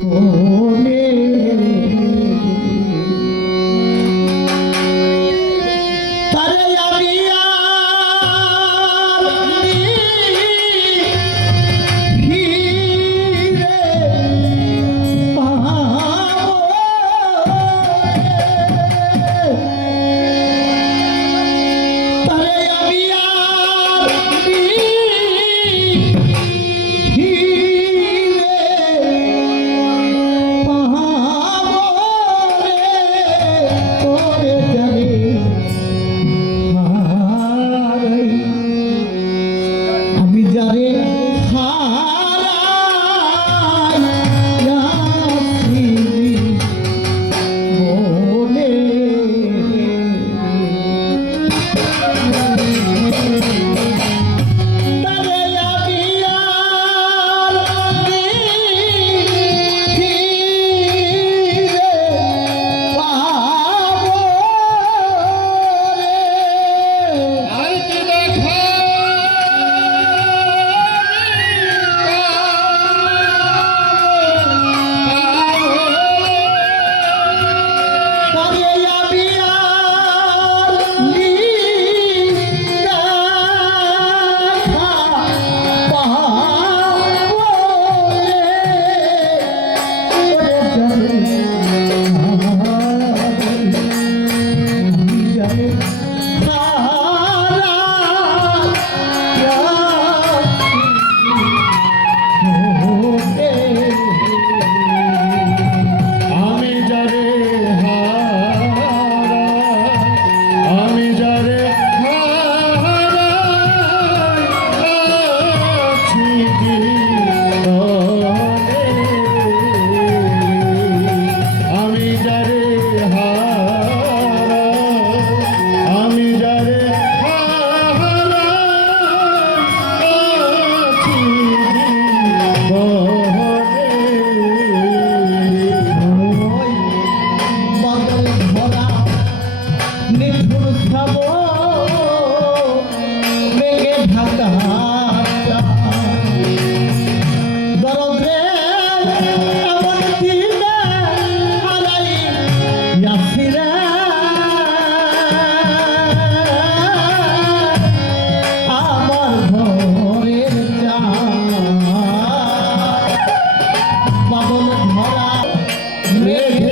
Mm-hmm. Amém.